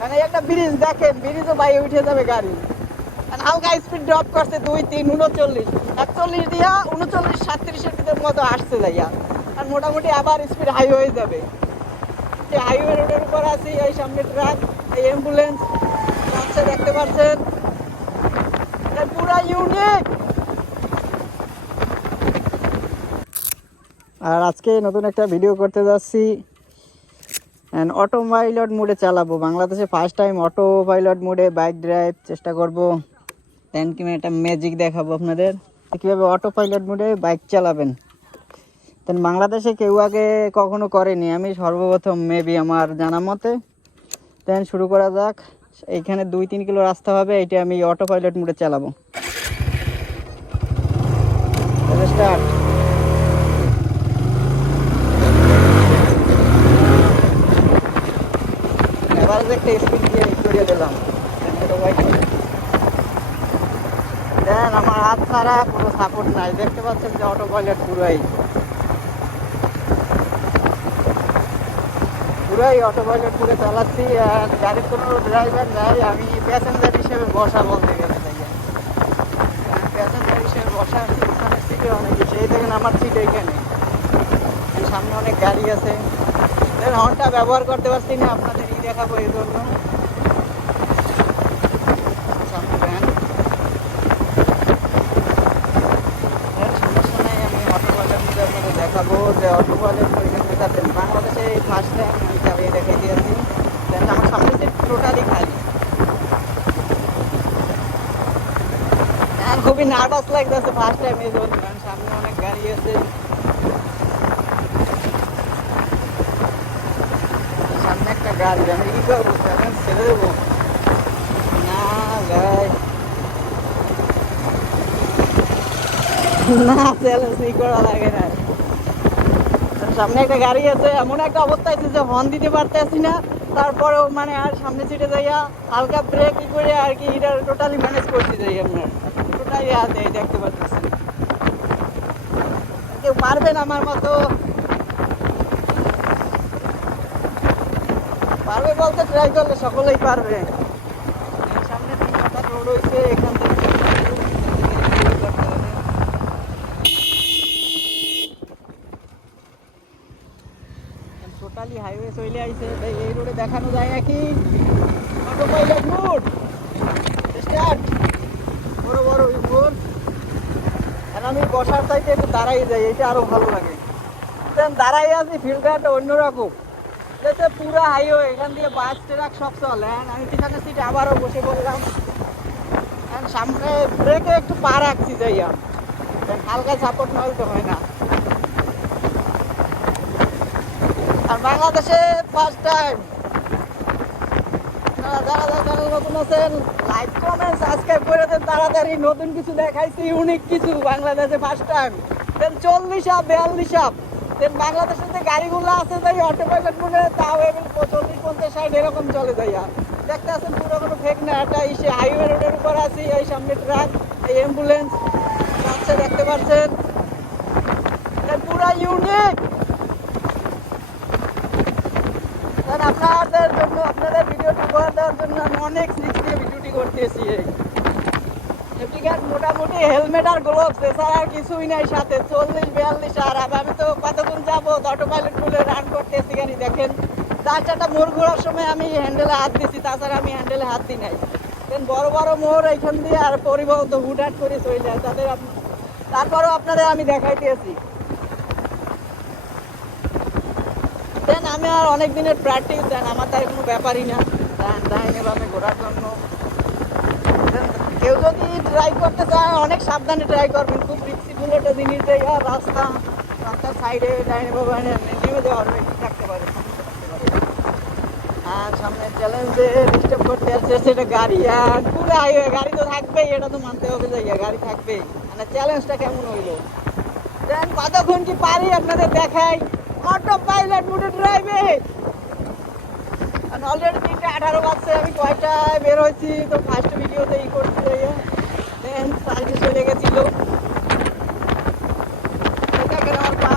মানে একটা ব্রিজ দেখেন, ব্রিজও বাইরে উঠে যাবে গাড়ি। আর হালকা স্পিড ড্রপ করছে দুই, তিন, উনচল্লিশ। একচল্লিশ দিয়া উনচল্লিশ, সাতত্রিশের ভিতর মতো আসছে যাইয়া। আর মোটামুটি আবার স্পিড হাই হয়ে যাবে। যে হাইওয়ে রোডের উপর আছি, এই সামনে ট্রাক এই অ্যাম্বুলেন্স যাচ্ছে দেখতে পাচ্ছেন। এটা পুরা ইউনিক আর আজকে নতুন একটা ভিডিও করতে যাচ্ছি। অটো পাইলট মোডে চালাবো। বাংলাদেশে ফার্স্ট টাইম অটো পাইলট মোডে বাইক ড্রাইভ চেষ্টা করব। দেন কিনা একটা ম্যাজিক দেখাবো আপনাদের। কীভাবে অটো পাইলট মোডে বাইক চালাবেন। দেন বাংলাদেশে কেউ আগে কখনো করেনি। আমি সর্বপ্রথম মেবি আমার জানা মতে। দেন শুরু করা যাক। এইখানে দুই তিন কিলো রাস্তা হবে। এটা আমি অটো পাইলট মোডে চালাবো স্টার্ট এবার যে একটা স্পিড দিয়ে দিলাম দেন আমার হাত ছাড়া কোনো সাপোর্ট নাই দেখতে পাচ্ছেন যে অটো পাইলট পুরাই পুরাই অটো পাইলট চালাচ্ছি আর গাড়ির কোনো ড্রাইভার নাই আমি প্যাসেঞ্জার হিসেবে বসা বলতে গেলে প্যাসেঞ্জার হিসেবে বসা আছি ওখানে সিটে অনেক এই দেখেন আমার সিট এইখানে এই সামনে অনেক গাড়ি আছে হর্নটা ব্যবহার করতে পারছি না আপনাদের দেখাবো এই জন্য। দেখাবো যে অটো পাইলের পরীক্ষা দেখাচ্ছেন বাংলাদেশে ফার্স্ট টাইম চালিয়ে দেখাই দিয়েছি আমার সামনে টোটালি খালি। আর খুবই নার্ভাস লাগতেছে ফার্স্ট টাইম এই জন্য। সামনে অনেক গাড়ি আছে সামনে একটা সামনে একটা গাড়ি আছে এমন একটা অবস্থা আছে যে হর্ন দিতে পারতেছি না তারপরেও মানে আর সামনে সিটে যাইয়া হালকা ব্রেক করে আর কি এটা টোটালি ম্যানেজ করতে যাই আপনার টোটালি এই দেখতে পাচ্ছেন কেউ পারবেন আমার মতো পারবে বলতে ট্রাই করলে সকলেই পারবে। সামনে তিন রোড হয়েছে, এখান থেকে টোটালি হাইওয়ে এই রোডে দেখানো যায় অটো স্টার্ট বড় বড় আমি বসার চাইতে একটু দাঁড়াই যাই, এটা আরও ভালো লাগে। দাঁড়াই আছি, ফিল্টারটা অন্যরকম এটা পুরা হাইওয়ে এখান দিয়ে বাস ট্রাক সব চলে। আমি পিছনে সিটে আবারও বসে পড়লাম। সামনে ব্রেকে একটু পা রাখছি Then হালকা সাপোর্ট না হলে তো হয় না। আর বাংলাদেশে ফার্স্ট টাইম যারা যারা নতুন আছেন? লাইক কমেন্ট সাবস্ক্রাইব তাড়াতাড়ি নতুন কিছু দেখাইছি ইউনিক কিছু, বাংলাদেশে ফার্স্ট টাইম চল্লিশ আপ বিয়াল্লিশ আপ বাংলাদেশের যে গাড়িগুলো আছে তাই অটো পাইলট মনে তাও এমন চল্লিশ পঞ্চাশ, ষাট এরকম চলে যাইয়া দেখতে আছেন পুরো কোনো ফেক না একটা ইসে হাইওয়ে রোডের উপর আছি, এই সামনে ট্রাক এই অ্যাম্বুলেন্স যাচ্ছে দেখতে পাচ্ছেন। পুরা ইউনিক আপনাদের জন্য, আপনাদের ভিডিওটি উপহার দেওয়ার জন্য আমি অনেক রিস্ক দিয়ে ভিডিওটি করতেছি এই। সেফটি মোটামুটি হেলমেট আর গ্লোভস এছাড়া আর কিছুই নাই, সাথে চল্লিশ, বিয়াল্লিশ আর আমি তো কতক্ষণ অটো পাইলট বলে রান করতেছি গাড়ি দেখেন। চার চারটা মোড় ঘোরার সময় আমি হ্যান্ডেলে হাত দিছি, তাছাড়া আমি হ্যান্ডেলে হাত দিই নাই। দেন বড় বড় মোড় এইখান দিয়ে আর পরিবহন তো হুটহাট করে চলে যায়, তাদের তারপরেও আপনাদের আমি দেখাইতেছি। দেন আমি আর অনেক দিনের প্র্যাকটিস দেন আমার তাই কোনো ব্যাপারই না। দেন ডাইনে বামে ঘোরার জন্য। কেউ যদি ট্রাই করতে চায়, অনেক সাবধানে ট্রাই করবেন, খুব রিক্সিফুল একটা জিনিস রাস্তা। সাইডে ডাইনে বামে নেমে যাওয়ার থাকতে পারে আর সামনে চ্যালেঞ্জে ডিস্টার্ব করতে আসছে সেটা গাড়ি। আর পুরো হাইওয়ে গাড়ি তো থাকবেই, এটা তো মানতে হবে জায়গা গাড়ি থাকবেই। মানে চ্যালেঞ্জটা কেমন হইল? দেন কতক্ষণ কি পারি আপনাদের দেখাই? অটো পাইলট মোটে ড্রাইভে অলরেডি তিনটে আঠারো বাজছে, আমি কয়টায় বের হয়েছি? তো ফার্স্ট ভিডিওতে ই করছি দেন সাইডে চলে গেছিল। আমার পা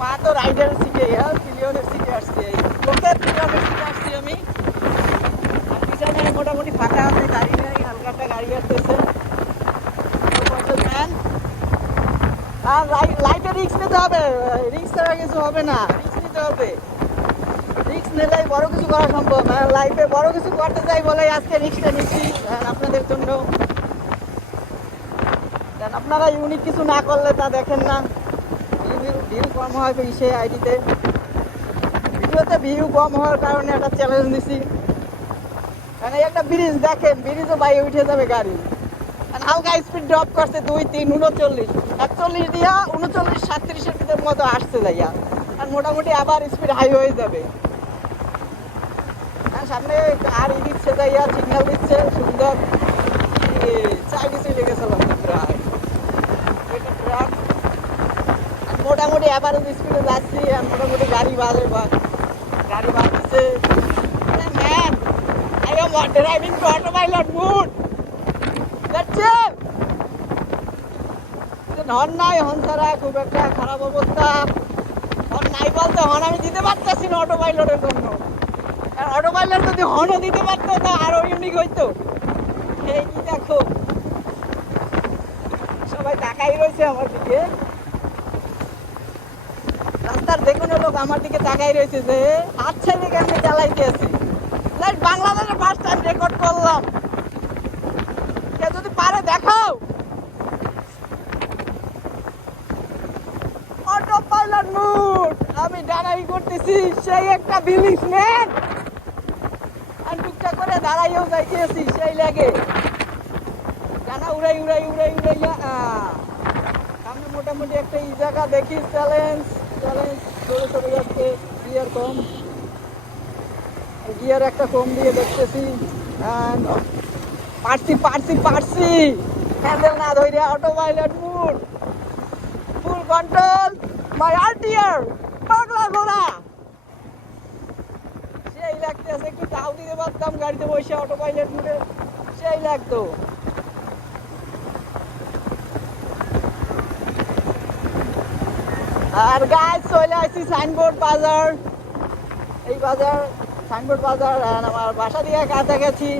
পা তো রাইডার সিটে পিলিয়নের সিটে আসছে লোকের পিলিয়নের সিটে আসছি আমি। আর মোটামুটি ফাঁকা আছে, গাড়ি নেই, হালকা একটা গাড়ি আসতেছে। আর লাইটে রিক্স নিতে হবে। রিক্স ছাড়া কিছু হবে না রিক্স নিতে হবে। রিক্স নিলেই বড় কিছু করা সম্ভব। লাইফে বড় কিছু করতে চাই বলে আজকে রিক্সটা নিচ্ছি আপনাদের জন্য। আপনারা ইউনিক কিছু না করলে তা দেখেন না। ভিউ কম হয় ইসে আইডিতে। ভিডিওতে ভিউ কম হওয়ার কারণে একটা চ্যালেঞ্জ নিছি। মানে একটা ব্রিজ দেখেন ব্রিজও বাইরে উঠে যাবে গাড়ি। আর হালকা স্পিড ড্রপ করছে দুই, তিন, উনচল্লিশ। একচল্লিশ দিয়া উনচল্লিশ সাতত্রিশের ভিতর মতো আসছে যাইয়া। আর মোটামুটি আবার স্পিড হাই হয়ে যাবে। আর সামনে আর ই দিচ্ছে যাইয়া সিগন্যাল দিচ্ছে, সুন্দর। চাইনি চলে গেছিলাম প্রায় ট্রাক। মোটামুটি অ্যাভারেজ স্পিডে যাচ্ছি মোটামুটি গাড়ি বাজে গাড়ি বাজছে ড্রাইভিং নাই ছাড়া খুব একটা খারাপ অবস্থা। নাই বলতে আমি দিতে পারতেছি না জন্য। যদি দিতে পারতো, তা আরও ইউনিক হইতো। দেখো। সবাই তাকাই রয়েছে আমার দিকে। রাস্তার যে কোনো লোক আমার দিকে তাকাই রয়েছে যে ফার্স্ট টাইম রেকর্ড করলাম। যদি পারে দেখাও। অটো পাইলট মুড আমি দাঁড়াই করতেছি, সেই একটা বিলিস আর টুকটাক করে দাঁড়াইও যাইতেছি, সেই লাগে। জানা, উড়াই উড়াই উড়াই, উড়াইয়া আমি মোটামুটি একটা এই জায়গা দেখি চ্যালেঞ্জ চলে যাচ্ছে, গিয়ার কম। গিয়ার একটা কম দিয়ে দেখতেছি। পারছি পারছি পারছি। হ্যান্ডেল না ধরে auto pilot full control my RTR পাগলা ঘোড়া। সেই লাগতেছে, একটু তাও দিতে পারতাম, গাড়িতে বসে অটো পাইলট মুডে সেই লাগতো। আর গাছ চলে আসছি সাইনবোর্ড বাজার। এই বাজার সাইনবোর্ড বাজার, আর আমার বাসা দিয়ে কাছাকাছি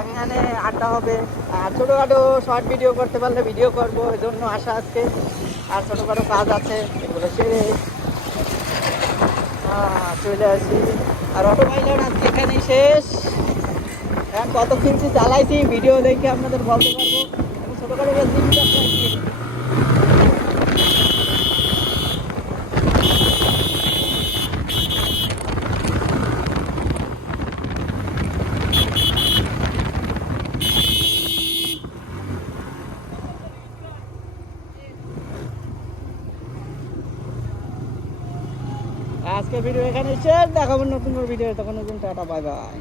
এখানে আড্ডা হবে। আর ছোটোখাটো শর্ট ভিডিও করতে পারলে ভিডিও করব, এই জন্য আসা আজকে। আর ছোটোখাটো কাজ আছে, এগুলো সেরে। চলে আসি। আর অটো পাইলট আজকে এখানেই শেষ। এখন কত কিনছি, চালাইছি ভিডিও দেখে আপনাদের বলতে পারব। ছোটোখাটো জিনিস চালাইছি আজকে ভিডিও এখানে শেষ। দেখাবো নতুন ভিডিও তখন নতুন টাটা বাই বাই।